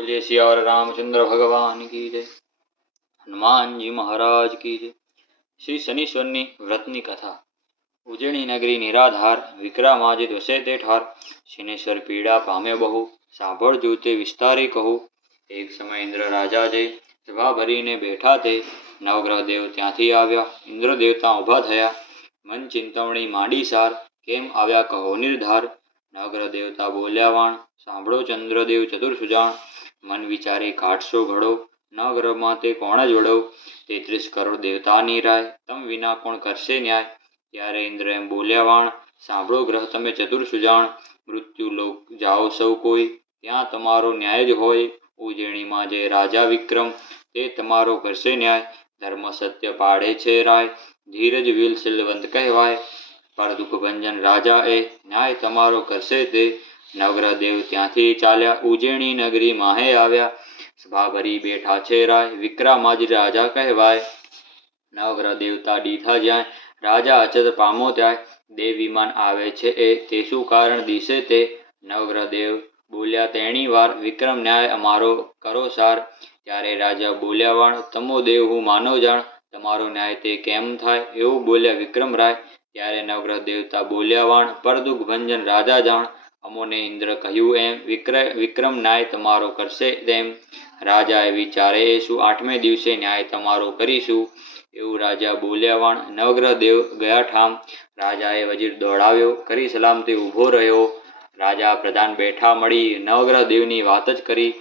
બોલીએ સિયાવર રામચંદ્ર ભગવાન કી જય. હનુમાનજી મહારાજ કી જય. શ્રી શનીશ્વરની વ્રતની કથા. ઉજ્જૈની નગરી નિરાધાર વિક્રમાજિત વસે તે ઠાર શનેશ્વર પીડા પામે બહુ. સાંભળજો તે વિસ્તારી કહું. એક સમય ઇન્દ્ર રાજા જે સભા ભરીને બેઠા તે. નવગ્રહ દેવ ત્યાંથી આવ્યા. ઇન્દ્ર દેવતા ઊભા થયા. મન ચિંતવણી માંડી સાર. કેમ આવ્યા કહો નિર્ધાર. નવગ્રહ દેવતા બોલ્યા વાણ. સાંભળો ચંદ્રદેવ ચતુર સુજાણ. મન વિચારે કાઢશો ઘડો, ન ગ્રહમાં તે કોણ જ વડો તેત્રીસ કરોડ દેવતાની રાય, તમ વિના કોણ કરશે ન્યાય? ત્યારે ઇન્દ્ર એમ બોલ્યા, વાણ, સાંભળો ગ્રહ તમે ચતુર સુજાણ, મૃત્યુ લોક જાઓ સૌ કોઈ, ત્યાં તમારો ન્યાય જ હોય. ઉજેણીમાં જે રાજા વિક્રમ, તે તમારો કરશે ન્યાય. ધર્મ સત્ય પાડે છે રાય, ધીરજ વીલ સિલવંત કહેવાય. પર દુઃખ ભંજન રાજા એ, ન્યાય તમારો કરશે તે નવગ્રહ દેવ ત્યાંથી ચાલ્યા ઉજ્જૈની નગરી માહે આવ્યા. સભા ભરી બેઠા છે રાય વિક્રમાજી રાજા કહેવાય. નવગ્રહ દેવતા ડીઠા જ્યાં, રાજા અચત પામો ત્યાં દેવ વિમાન આવે છે એ, તે શું કારણ દિશે તે? નવગ્રહ દેવ બોલ્યા, તેણી વાર વિક્રમ ન્યાય અમારો કરો સાર. ત્યારે રાજા બોલ્યા, વાણ તમો દેવ હું માનો જાણ, તમારો ન્યાય તે કેમ થાય? એવું બોલ્યા વિક્રમ રાય. ત્યારે નવગ્રહ દેવતા બોલ્યા, વાણ પરદુખ ભંજન રાજા જાણ અમોને ઇન્દ્ર કહ્યું એમ વિક્ર વિક્રમ ન્યાય તમારો કરશે તેમ. રાજાએ વિચારે, શું આઠમે દિવસે ન્યાય તમારો કરીશું? એવું રાજા બોલ્યા વાણ નવગ્રહ દેવ ગયા ઠામ. રાજાએ વજીર દોડાવ્યો, કરી સલામતી ઊભો રહ્યો. રાજા પ્રધાન બેઠા મળી નવગ્રહ દેવની વાત જ કરી.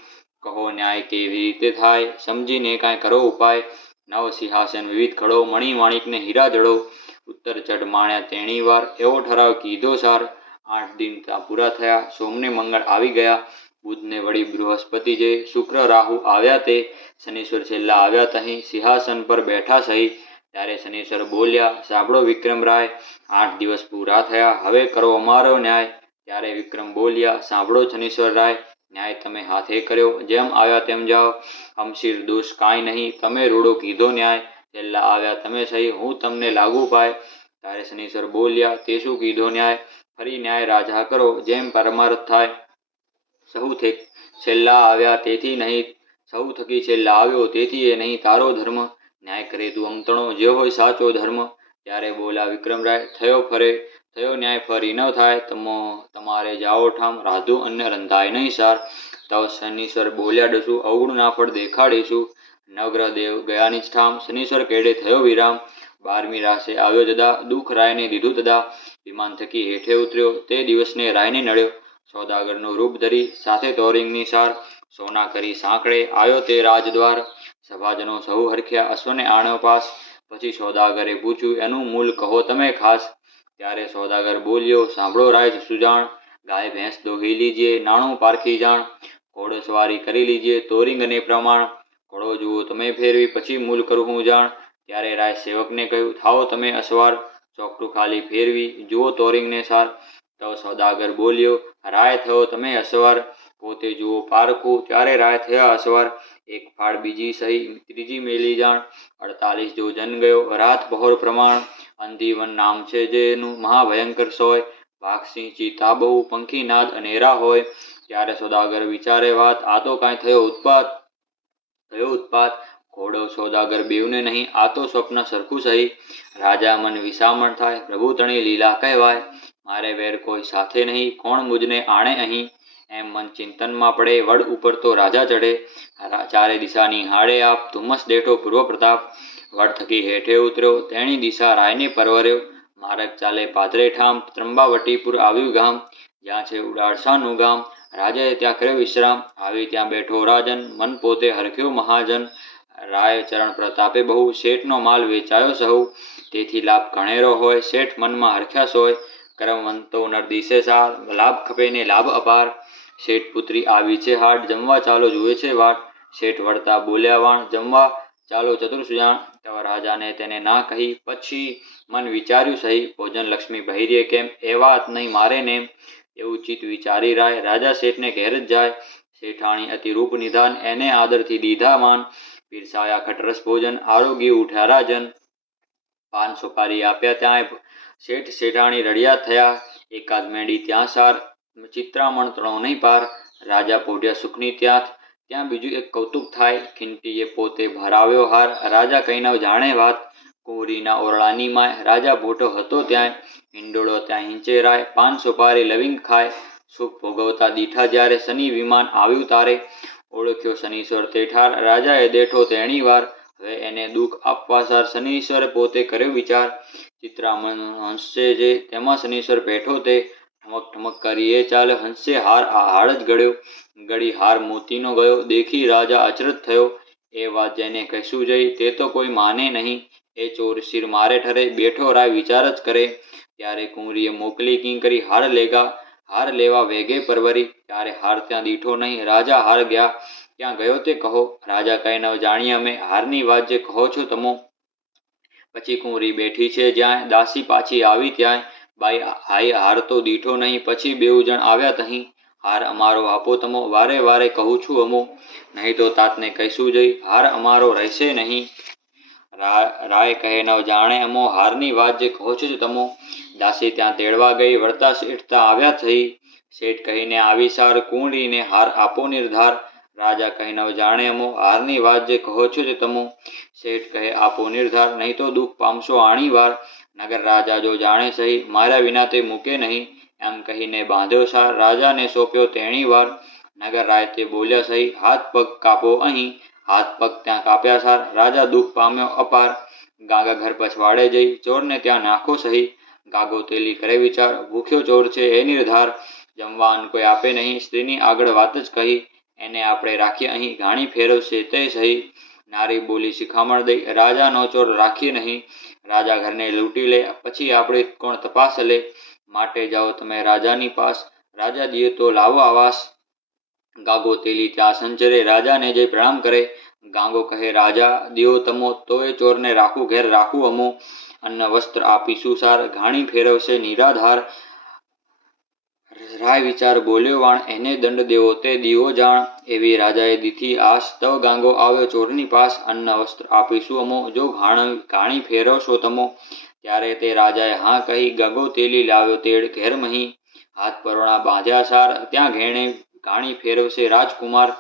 કહો ન્યાય કેવી રીતે થાય? સમજીને કાંઈ કરો ઉપાય. નવ સિંહાસન વિવિધ ખડો મણી માણિકને હીરા જડો. ઉત્તર ચઢ માણ્યા તેણી વાર એવો ઠરાવ કીધો સાર. આઠ દિન પૂરા થયા. સોમને મંગળ આવી ગયા. બુધને વળી બૃહસ્પતિ જે શુક્ર રાહુ આવ્યા તે શનિશ્વર છેલ્લા આવ્યા તહીં સિંહાસન પર બેઠા સહી. ત્યારે શનિશ્વર બોલ્યા, સાંભળો વિક્રમ રાય, આઠ દિવસ પૂરા થયા. હવે કરો અમારો ન્યાય. ત્યારે વિક્રમ બોલ્યા, સાંભળો શનિશ્વર રાય, ન્યાય તમે હાથે કર્યો. જેમ આવ્યા તેમ જાઓ. હમશીર દોષ કાંઈ નહીં. તમે રૂડો કીધો ન્યાય. છેલ્લા આવ્યા તમે સહી. હું તમને લાગુ પાય. ત્યારે શનિશ્વર બોલ્યા, તે શું કીધો ન્યાય? ફરી ન્યાય રાજા કરો, જેમ પરમાર્થ થાય. સહુ થે છેલ્લા આવ્યા તેથી નહીં, સૌ થકી છેલ્લા આવ્યો તેથી એ નહીં. તારો ધર્મ ન્યાય કરે તું અંતણો, જે હોય સાચો ધર્મ. ત્યારે બોલા વિક્રમરાય, થયો ફરે, થયો ન્યાય ફરી ન થાય. તમો, તમારે જાઓ ઠામ, રાધુ અન્ય રંધાય નહીં સાર. તવ શનિશ્વર બોલ્યા ડસું અવગુણ ના ફળ દેખાડીશું. નવગ્રહ દેવ ગયાની જ ઠામ, શનિશ્વર કેડે થયો વિરામ. બારમી રાસે આવ્યો જદા દુઃખ રાયને દીધું તદા વિમાન થકી હેઠે ઉતર્યો. તે દિવસને રાયને નડ્યો. સોદાગરનું રૂપ ધરી સાથે તોરિંગની સાર સોના કરી સાંકળે આવ્યો તે રાજદ્વાર. સભાજનો સહુ હરખ્યા અશ્વને આણ્યો પાસ. પછી સોદાગરે પૂછ્યું, એનું મૂલ કહો તમે ખાસ? ત્યારે સોદાગર બોલ્યો, સાંભળો રાય સુજાણ, ગાય, ભેંસ, દોહી લીજીએ, નાણું પારખી જાણ. ઘોડો સવારી કરી લીજીએ તોરિંગ અને પ્રમાણ. ઘોડો જુઓ, તમે ફેરવી, પછી મૂલ કરું હું જાણ. ત્યારે રાય કહ્યું, થાઓ, તમે અસવાર ચોકટું ખાલી ફેરવી, જુઓ તોરિંગને સાર. તો સોદાગર બોલ્યો, રાય થયો, તમે અસવાર પોતે જુઓ પારખું. ત્યારે રાય થયા, અસવાર એક ફાળ બીજી સહી, ત્રીજી મેલી જાણ, અડતાલીસ જો જન ગયો. રાત પહોર પ્રમાણ, અંધીવન નામ છે જેનું, મહાભયંકર સોય. વાઘસિંહ ચિતા બહુ પંખીનાદ અનેરા હોય. ત્યારે સોદાગર વિચારે, વાત, આ તો કાંઈ થયો ઉત્પાત થયો ઉત્પાત. ઘોડો સોદાગર બેવને નહીં, આ તો સ્વપ્ન સરખું સહી. રાજા મન વિસામણ થાય, પ્રભુ તણી લીલા કહેવાય. મારે વેર કોઈ સાથે નહીં, કોણ મુજને આણે અહીં? એમ મન ચિંતનમાં પડે, વડ ઉપર તો રાજા ચડે ચારે દિશાની હાડે આપ, ધુમ્મસ દેઠો પૂર્વ પ્રતાપ. વડ થકી હેઠે ઉતર્યો, તેણી દિશા રાયને પરવર્યો. માર્ગ ચાલે પાદરે ઠામ, ત્રંબાવટીપુર આવ્યું ગામ. જ્યાં છે ઉડાડસાનું ગામ. રાજાએ ત્યાં કર્યો વિશ્રામ. આવી ત્યાં બેઠો રાજન, મન પોતે હરખ્યો મહાજન. રાય ચરણ પ્રતાપે બહુ શેઠનો માલ વેચાયો સહુ. તેથી લાભ ઘણેરો હોય, શેઠ મનમાં હરખ્યાસ હોય. કરમવંતો નર દિશે લાભ ખપે ને લાભ અપાર. શેઠ પુત્રી આવી છે હાટ, જમવા ચાલો જુએ છે વાટ. શેઠ વળતા બોલ્યા વાણ, જમવા ચાલો ચતુર તેવા રાજાને તેને ના કહી, પછી મન વિચાર્યું સહી, ભોજન લક્ષ્મી બહિરીએ કેમ? એ વાત નહીં મારે ને એવું ચિત વિચારી રાય, રાજા શેઠને ઘેર જ જાય. શેઠાણી અતિ રૂપ નિધાન, એને આદરથી દીધા માન. પીરસાયા ખટરસ ભોજન આરોગી ઉઠ્યા રાજન પાન સુપારી આપ્યા ત્યાં શેઠ શેઠાણી રડિયા થયા એકાદ મેડી ત્યાં સાર ચિત્રામણ ત્રણો નહીં પાર રાજા પોઢ્યા સુખની ત્યાં ત્યાં બીજું એક કૌતુક થાય ખીંટીએ પોતે ભરાવ્યો હાર રાજા કઈ ન જાણે વાત કુંવરીના ઓરડાની માય રાજા ભોટો હતો ત્યાં હિંડોળો ત્યાં હિંચેરાય પાન સુપારી લવિંગ ખાય સુખ ભોગવતા દીઠા જ્યારે શનિ વિમાન આવ્યું તારે ઓળખ્યો શનીશ્વર તેઠાર રાજાએ દેઠો તેણી વાર. હવે એને દુઃખ આપવા સાર શનીશ્વરે પોતે કર્યો વિચાર. ચિત્રામણ હંસે જે, તેમાં શનીશ્વર બેઠો તે. ઠમક ઠમક કરીએ ચાલે હંસે હાર હાડ જ ગળ્યો. ગળી હાર મોતીનો ગયો, દેખી રાજા અચરત થયો. એ વાત જેને કહેશું જઈ, તે તો કોઈ માને નહીં. એ ચોર શિર મારે ઠરે, બેઠો રાય વિચાર જ કરે. ત્યારે કુંવરીએ મોકલી કિંકરી હાર લેગા. હાર લેવા વેગે પરવરી ત્યારે હાર ત્યાં દીઠો નહીં રાજા હાર ગયા ક્યાં ગયો તે કહો રાજા કહે ન જાણીએ અમે હારની વાત જે કહો છો તમો પછી કુંવરી બેઠી છે જ્યાં દાસી પાછી આવી ત્યાં બાઈ હાઈ હાર તો દીઠો નહીં પછી બેઉ જણ આવ્યા તહીં હાર અમારો આપો તમો વારે વારે કહું છું અમો નહીં તો તાતને કહીશું જઈ હાર અમારો રહેશે નહીં રા- રાય કહે ન જાણે અમો હારની વાત જે કહો છો તમો દાસી ત્યાં તેડવા ગઈ, વળતા શેઠતા આવ્યા થઈ. શેઠ કહીને, આવી સાર કુંડીને હાર આપો નિર્ધાર. રાજા કહીને જાણે અમો હારની વાત જે કહો છો તે તમો. શેઠ કહે, આપો નિર્ધાર, નહીં તો દુઃખ પામશો આણી વાર. નગર રાજા જો જાણે સહી, માર્યા વિના તે મૂકે નહીં. એમ કહીને બાંધ્યો સાર, રાજાને સોંપ્યો તેણી વાર. નગર રાય તે બોલ્યા, સહી, હાથ પગ કાપો અહીં. હાથ પગ ત્યાં કાપ્યા સાર, રાજા દુઃખ પામ્યો અપાર. ગાગા ઘર પછવાડે જઈ, ચોરને ત્યાં નાખો સહી. ગાગો કરે વિચાર, ભૂખ્યો ચોર છે એ નિર્ધાર. જમવાન કોઈ આપે નહીં, સ્ત્રીની આગળ વાત જ કહી, એને આપણે રાખીએ અહીં, ઘાણી ફેરવશે તે સહી. નારી બોલી શિખામણ દઈ, રાજાનો ચોર રાખીએ નહીં. રાજા ઘરને લૂંટી લે, પછી આપણે કોણ તપાસ લે? માટે જાઓ તમે રાજાની પાસ, રાજા દિયે તો લાવો આવાસ. ગાગો તેલી ત્યાં સંચરે, રાજાને જઈ પ્રણામ કરે, ગાંગો કહે, રાજા દિયો તમો, તોય ચોરને રાખું, ઘેર રાખું અમો. અન્ન વસ્ત્ર આપીશું સાર ઘાણી ફેરવશે નિરાધાર. રાય વિચાર બોલ્યો, વાણ, એને દંડ દેવો તે દીવો જાણ. એવી રાજાએ દીથી આસ તવ ગાંગો આવ્યો ચોરની પાસ. અન્ન વસ્ત્ર આપીશું અમો? જો ઘાણ, ઘાણી ફેરવશો તમો. ત્યારે તે રાજાએ, હા, કહી, ગગો તેલી લાવ્યો તેડ, ઘેર મહી. હાથ પરોણા બાંધ્યા સાર, ત્યાં ઘેણે ઘાણી ફેરવશે રાજકુમાર.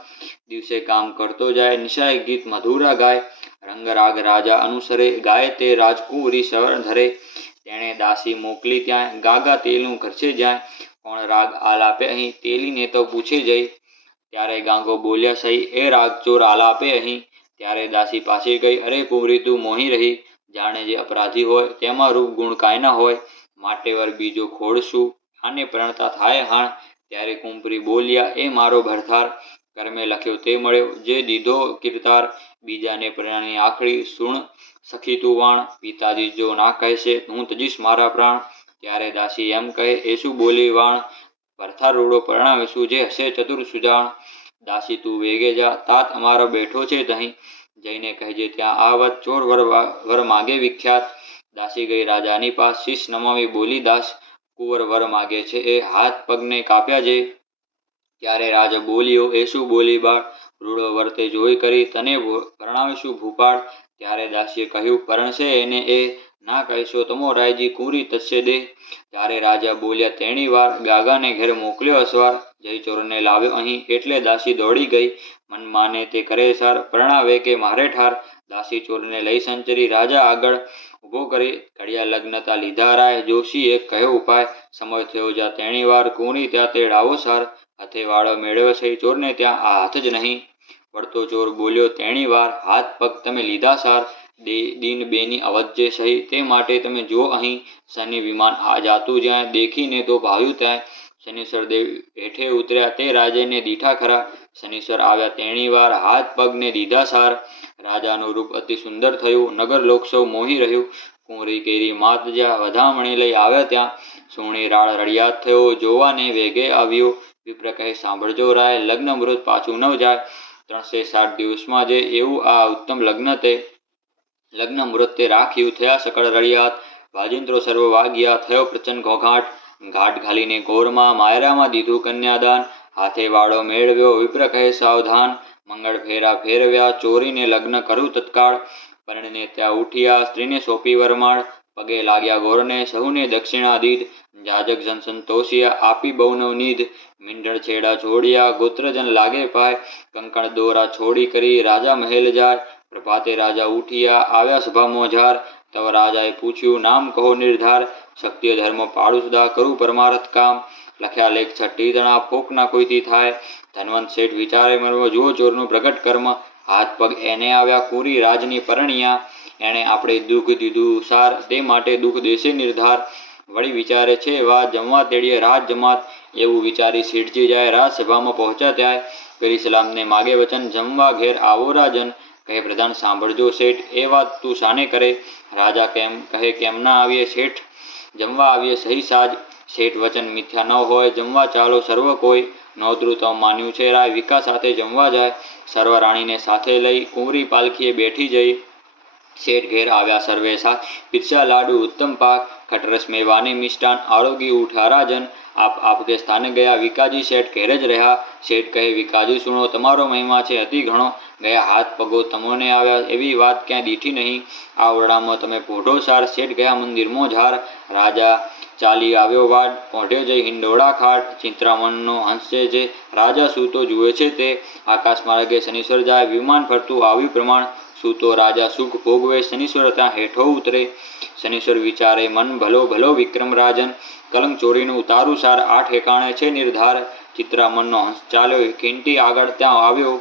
દિવસે કામ કરતો જાય નિશાય ગીત મધુરા ગાય. રંગરાગ રાજા અનુસરે, ગાય તે રાજકુંવરી સવર ધરે. તેણે દાસી મોકલી ત્યાં ગાગા તેલનું ઘરશે જાય. કોણ રાગ આલાપે અહીં તેલીને તો પૂછે જઈ. ત્યારે ગાંગો બોલ્યા, સહી, એ રાગ ચોર આલાપે અહીં. ત્યારે દાસી પાછી ગઈ, અરે કુંવરી, તું મોહી રહી. જાણે જે અપરાધી હોય તેમાં રૂપ ગુણ કાંઈ હોય. માટે વર બીજો ખોડશું આને પ્રણતા થાય હાણ. ત્યારે કુંપરી બોલ્યા, એ મારો ભરથાર. કર્મે લખ્યો. તે મળ્યો. જે દીધો કીર્તાર, બીજાને પ્રેરણાની આખડી સુણ સખી તું વાણ. પિતાજી જો ના કહેશે હું તજીશ મારા પ્રાણ. ત્યારે દાસી એમ કહે એ શું બોલી વાણ. પરથા રૂડો પરણાવીશું જે હશે ચતુર સુજાણ. દાસી, તું વેગે જા. તાત અમારો બેઠો છે તહીં. જઈને કહેજે ત્યાં આ વાત ચોર વર વર માગે વિખ્યાત. દાસી ગઈ રાજાની પાસ શીશ નમાવી બોલી, દાસ, કુંવર વર માગે છે. એ હાથ પગને કાપ્યા જે ત્યારે રાજ બોલ્યો એ શું બોલી બાળ. રૂડો વર્તે જોઈ કરી તને પરણાવીશું ભૂપાળ. ત્યારે દાસીએ કહ્યું પરણશે એને એ. ના કહેશો તમો રાયજી કુંવરી તસ્સે દે. ત્યારે રાજા બોલ્યા, તેણી વાર ગાગાને ઘેર મોકલ્યો અસવાર જયચોરને લાવ્યો અહીં. એટલે દાસી દોડી ગઈ. મન માને તે કરે સાર. પરણાવે કે મારે ઠાર. દાસી ચોરને લઈ સંચરી રાજા આગળ ઊભો કરી ઘડિયા લગ્નતા લીધા. રાય જોશીએ કયો ઉપાય. સમય થયો જા તેણી વાર કુંવરી ત્યાં તેડાવો સાર. હાથે વાળો મેળવ્યો છે ચોરને ત્યાં આ હાથ જ નહીં. વળતો ચોર બોલ્યો, તેણી વાર હાથ પગ તમે લીધા, સાર. દીન બેની અવજ્ય સહી તે માટે તમે જો અહીં શનિ વિમાન આ જાતું જ્યાં દેખીને તો ભાવ્યું ત્યાં શનિશ્વર દેવ હેઠે ઉતર્યા તે રાજેને દીઠા ખરા. શનિશ્વર આવ્યા તેણી વાર હાથ પગને દીધા, સાર. રાજાનું રૂપ અતિ સુંદર થયું, નગર લોકસવ મોહી રહ્યું. કુંવરી કેરી માત જ્યાં વધામણી લઈ આવ્યા ત્યાં. સોણી રાળ રડિયાત થયો, જોવાને વેગે આવ્યો. વિપ્ર કહે સાંભળજો રાય, લગ્ન મુહૂર્ત પાછું ન જાય. ત્રણસો સાત દિવસમાં જે એવું આ ઉત્તમ લગ્ન તે લગ્ન તે રાખ્યું, થયા સકળ રળિયાત. વાજિંત્રો સર્વ વાગ્યા થયો પ્રચંડ ઘોઘાટ. ઘાટ ઘાલીને ઘોરમાં માયરામાં દીધું કન્યાદાન. હાથે વાળો મેળવ્યો વિપ્ર કહે સાવધાન. મંગળ ફેરા ફેરવ્યા, ચોરીને લગ્ન કરું તત્કાળ. પરણને ત્યાં ઉઠ્યા, સ્ત્રીને સોંપી વરમાળ. પગે લાગ્યા ગોરને, સહુને દક્ષિણાદિત જાજક જન સંતોષિયા, આપી બહુ નવનીધ મીંઢળ છેડા છોડ્યા, ગોત્રજન લાગે પાય કંકણ દોરા છોડી કરી, રાજા મહેલ જાય. પ્રભાતે રાજા ઉઠિયા, આવ્યા સભા મોજાર તવ રાજાએ પૂછ્યું, નામ કહો નિર્ધાર. શક્તિ ધર્મ પાડું સુધા કરું પરમારથ કામ. લખ્યા લેખ છઠ્ઠી તણા, ફોકના કોઈથી થાય? ધનવંત શેઠ વિચારે, મરવો જુઓ ચોરનું પ્રગટ કર્મ. હાથ પગ એને આવ્યા, કુરી રાજની પરણિયા. એણે આપણે દુઃખ દીધું. સાર, તે માટે દુઃખ દેશે નિર્ધાર. વળી વિચારે છે વા જમવા તેડીએ રાત જમાત. એવું વિચારી સીટજી જાય રાજસભામાં પહોંચ્યા ત્યાં. કરી સલામને માગે વચન, જમવા ઘેર આવો રાજન. કહે, પ્રધાન, સાંભળજો શેઠ, એ વાત તું શાને કરે? રાજા કેમ, કહે, કેમ ના આવીએ શેઠ? જમવા આવીએ સહી સાજ. શેઠ વચન મિથ્યા ન હોય, જમવા ચાલો સર્વ કોઈ. નોતરું તો માન્યું છે, રાય વિકાસ સાથે જમવા જાય. સર્વ રાણીને સાથે લઈ કુંવરી પાલખીએ બેઠી જઈ. શેઠ ઘેર આવ્યા સર્વે સા પીરસ્યા લાડુ ઉત્તમ પાક ખટરસ મેવાની મિષ્ટાન આરોગી ઉઠા રાજન આપ આપકે સ્થાને ગયા વિકાજી શેઠ ઘેર જ રહ્યા શેઠ કહે વિકાજી સુણો તમારો મહિમા છે અતિ ઘણો ગયા હાથ પગો તમોને આવ્યા એવી વાત ક્યાં દીઠી નહીં આ ઓરડામાં તમે પોઢો સાર શેઠ ગયા મંદિરમાં ઝાર રાજા ચાલી આવ્યો વાડ પોઢ્યો જઈ હિંડોળા ખાટ ચિંતામણનો હંસ જે રાજા સૂતો જુએ છે તે આકાશ માર્ગે શનિશ્વર જાય, વિમાન ફરતું આવ્યું પ્રમાણ સૂતો રાજા સુખ ભોગવે, શનિશ્વર ત્યાં હેઠો ઉતરે. શનિશ્વર વિચારે, મન ભલો ભલો વિક્રમ રાજન કલંક ચોરીનું ઉતારું સાર, આ ઠેકાણે છે નિર્ધાર. ચિત્રામણનો હંસ ચાલ્યો, ખીંટી આગળ ત્યાં આવ્યો.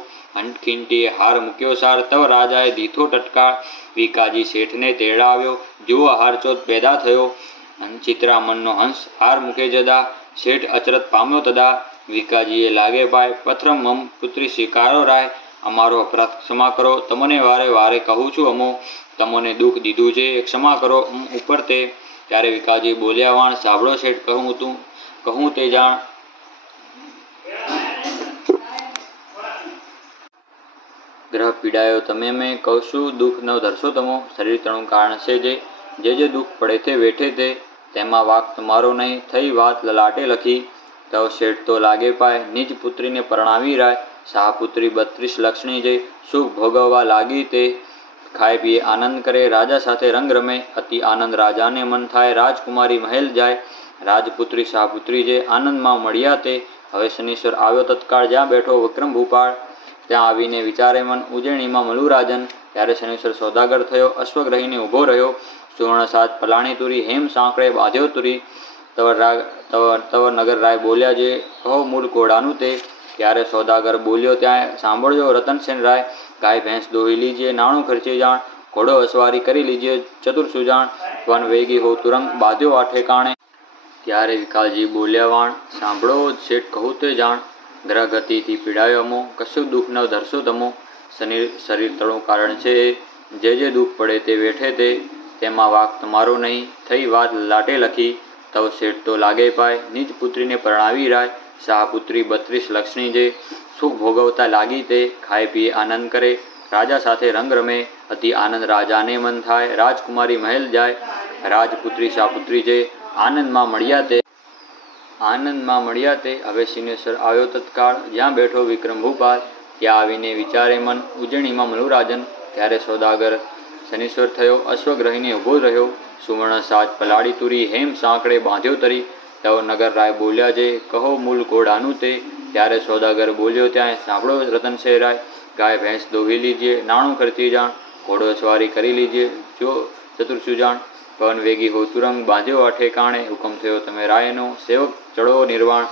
ખીંટીએ હાર મૂક્યો સાર, તવ રાજાએ દીથો ટટકા વિકાજી શેઠને તેડાવ્યો. જુઓ હારચોત પેદા થયો. ચિત્રામણનો હંસ હાર મૂકે જદા, શેઠ અચરત પામ્યો તદા વિકાજીએ લાગે ભાઈ પથ્રમ મમ પુત્રી સ્વીકારો રાય, અમારો અપરાધ ક્ષમા કરો, તમને વારે વારે કહું છું અમો, તમને દુઃખ દીધું છે ક્ષમા કરો ઉપર તે, ત્યારે વિકાજી બોલ્યા, વાણ સાંભળો શેઠ, કહું તું, કહું તે જાણ. ગ્રહ પીડાયો તમે મેં કૌશું દુઃખ ન ધરશો તમો, શરીર તણું કારણ છે જે જે દુઃખ પડે તે વેઠે તે તેમાં વાક તમારો નહીં થઈ વાત લલાટે લખી. તવ શેઠ તો લાગે પાય, નિજ પુત્રીને પરણાવી રાય. શાહપુત્રી બત્રીસ લક્ષ્મી જઈ, સુખ ભોગવવા લાગી તે. ખાય પીએ આનંદ કરે, રાજા સાથે રંગ રમે. અતિ આનંદ રાજાને મન થાય, રાજકુમારી મહેલ જાય. રાજપુત્રી શાહપુત્રી જે આનંદમાં મળ્યા તે. હવે શનીશ્વર આવ્યો તત્કાળ, જ્યાં બેઠો વિક્રમ ભૂપાળ. ત્યાં આવીને વિચારે મન, ઉજળણીમાં મલુરાજન, ત્યારે શનિશ્વર સોદાગર થયો, અશ્વગ્રહીને ઊભો રહ્યો. સુવર્ણ સાત પલાણી તુરી, હેમ સાંકળે બાંધ્યો તુરી. તવર રાગ, તવર તવર નગર રાય બોલ્યા જે કહો મૂળ કોડાનું તે. ત્યારે સોદાગર બોલ્યો, ત્યાં સાંભળજો રતનસેન રાય. ગાય, ભેંસ દોહી લીજે નાણું ખર્ચી જાણ, ઘોડો અસવારી કરી લીજીએ ચતુર સુજાણ. વન વેગી હો તુરંગ બાંધ્યો આ ઠેકાણે ત્યારે વિકાલજી બોલ્યા, વાણ, સાંભળો શેઠ કહું તે જાણ. ગ્રહ ગતિથી પીડાયો અમો, કશું દુઃખ ન ધરશો તમો. શરીર શરીર તળું કારણ છે. જે જે દુઃખ પડે તે વેઠે તે, તેમાં વાક તમારો નહીં. થઈ વાત લાટે લખી, તવ શેઠ તો લાગે પાય. નિજ પુત્રીને પરણાવી રાય શાહપુત્રી બત્રીસ લક્ષ્મી જે. સુખ ભોગવતા લાગી તે, ખાય પીએ આનંદ કરે. રાજા સાથે રંગ રમે, અતિ આનંદ રાજાને મન થાય. રાજકુમારી મહેલ જાય, રાજપુત્રી, શાહપુત્રી જે આનંદમાં મળ્યા તે. આનંદમાં મળ્યા તે. હવે સિનેશ્વર આવ્યો તત્કાળ. જ્યાં બેઠો વિક્રમ ભૂપાલ, ત્યાં આવીને વિચારે મન ઉજણીમાં મનુરાજન. ત્યારે સોદાગર શનિશ્વર થયો, અશ્વગ્રહીને ઊભો રહ્યો. સુવર્ણ સાજ પલાળી તુરી, હેમ સાંકળે બાંધ્યો તરી. તવ નગર રાય બોલ્યા જે, કહો મૂલ ઘોડાનું તે. ત્યારે સોદાગર બોલ્યો ત્યાં, સાંભળો રતન રાય ગાય, ભેંસ દોહી લીજીએ નાણું કરતી જાણ. ઘોડો સવારી કરી લીજીએ જો ચતુર સુજાણ પવન વેગી હો, તુરંગ બાંધ્યો આ ઠેકાણે. હુકમ થયો, તમે રાયનો સેવક ચડો નિર્વાણ.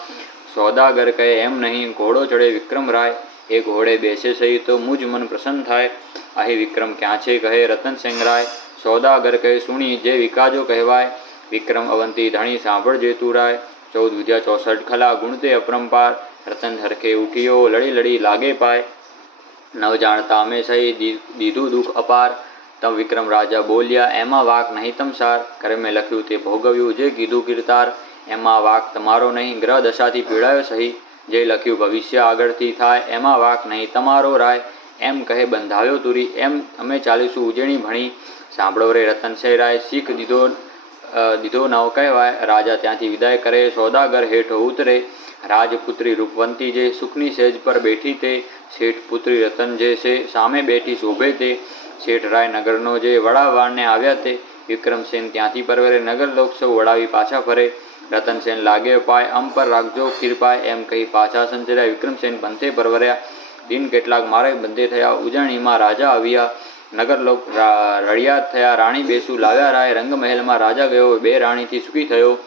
સોદાગર કહે એમ નહીં, ઘોડો ચડે વિક્રમ રાય. એ ઘોડે બેસે સહી તો મુજ મન પ્રસન્ન થાય. અહીં વિક્રમ ક્યાં છે? કહે રતન રાય. સોદાગર કહે, સુણી, જે વિકાજો કહેવાય. વિક્રમ અવંતી ધણી સાંભળ જે તું રાય. ચૌદ વિદ્યા ચોસઠ ખલા ગુણતે અપરંપાર. રતન હરખે ઉઠ્યો, લડી લડી લાગે પાય. નવ જાણતા અમે સહી દીધું દુઃખ અપાર. તમ વિક્રમ રાજા બોલ્યા, એમાં વાક નહીં તમસાર કર્મે લખ્યું, તે ભોગવ્યું જે કીધું કીર્તાર. એમાં વાક તમારો નહીં. ગ્રહ દશાથી પીડાયો સહી. જે લખ્યું, ભવિષ્ય આગળથી થાય. એમાં વાક નહીં તમારો રાય. એમ કહે બંધાવ્યો તુરી. એમ અમે ચાલીશું ઉજેણી ભણી. સાંભળો રે રતનસિંહ રાય, શીખ દીધો દીધો નવ કહેવાય. રાજા ત્યાંથી વિદાય કરે, સોદાગર હેઠો ઉતરે. રાજપુત્રી રૂપવંતી જે સુખની સેજ પર બેઠી તે, શેઠ પુત્રી રતન જે છે, સામે બેઠી શોભે તે. શેઠ રાય નગરનો જે વડાવાળને આવ્યા તે વિક્રમસેન ત્યાંથી પરવરે નગર લોકસવ વડાવી પાછા ફરે. રતનસેન લાગે પાય અમ પર રાખજો કીરપાય એમ કહી પાછા સંચર્યા. વિક્રમસેન પંથે પરવર્યા. દિન કેટલાક મારે બંધે થયા. ઉજણીમાં રાજા આવ્યા. નગર લોક રા- રળિયાત થયા. રાણી બેસુ લાવ્યા રાય. રંગમહેલમાં રાજા ગયો. બે રાણીથી સુખી થયો.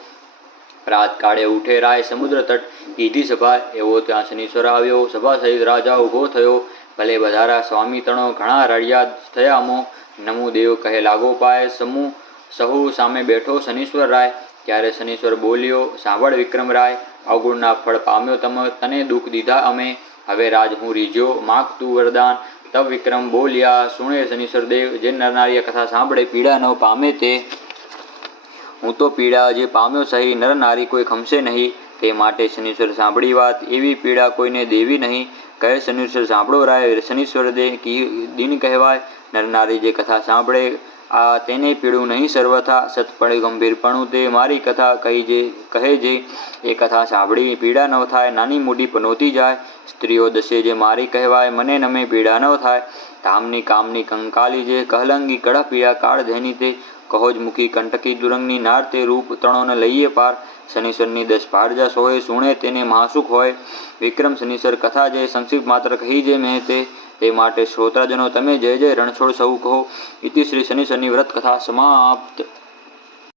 રાત કાળે ઉઠે રાય સમુદ્ર તટ. કીધી સભા. એવો ત્યાં શનીશ્વર આવ્યો. સભા સહિત રાજા ઊભો થયો. ભલે બધારા સ્વામી તણો ઘણા રળિયાત થયા મો. નમુ દેવ કહે, લાગો પાય સમૂહ. સહુ સામે બેઠો શનીશ્વર રાય. ત્યારે શનીશ્વર બોલ્યો, સાંભળ વિક્રમ રાય, અવગુણના ફળ પામ્યો તમ, તને દુઃખ દીધા અમે. હવે રાજ હું રીજ્યો માગ તું વરદાન. તબ વિક્રમ બોલ્યા, સુણે શનીશ્વર દેવ, જે નરનારીય કથા સાંભળે પીડા ન પામે તે. હું તો પીડા જે પામ્યો સહી નર નારી કોઈ ખમશે નહીં. તે માટે શનીશ્વર સાંભળી વાત, એવી પીડા કોઈને દેવી નહીં. કહે, શનીશ્વર સાંભળો રાય શનીશ્વર દે કી દિન કહેવાય નર નારી જે કથા સાંભળે, આ તેને પીડું નહીં સર્વથા, સતપણે ગંભીરપણું તે મારી કથા કહી જે, કહે જે, એ કથા સાંભળી પીડા ન થાય, નાની મોટી પનોતી જાય, સ્ત્રીઓ દશે જે મારી કહેવાય, મને નમે પીડા ન થાય, ધામની કામની કંકાલી જે કહલંગી કડા પીડા કાળ ધેની તે, કહો જ મુખી કંટકી દુરંગની નાર તે રૂપ તણોને લઈએ પાર શનિશ્વરની દસ પારજા સોએ સુણે તેને મહાસુખ હોય. વિક્રમ શનિશર કથા જે સંક્ષિપ્ત માત્ર કહી જે મેં તે તે માટે શ્રોતાજનો તમે જય જય રણછોડ સૌ કહો. ઇતિ શ્રી શનિશ્વરની વ્રત કથા સમાપ્ત.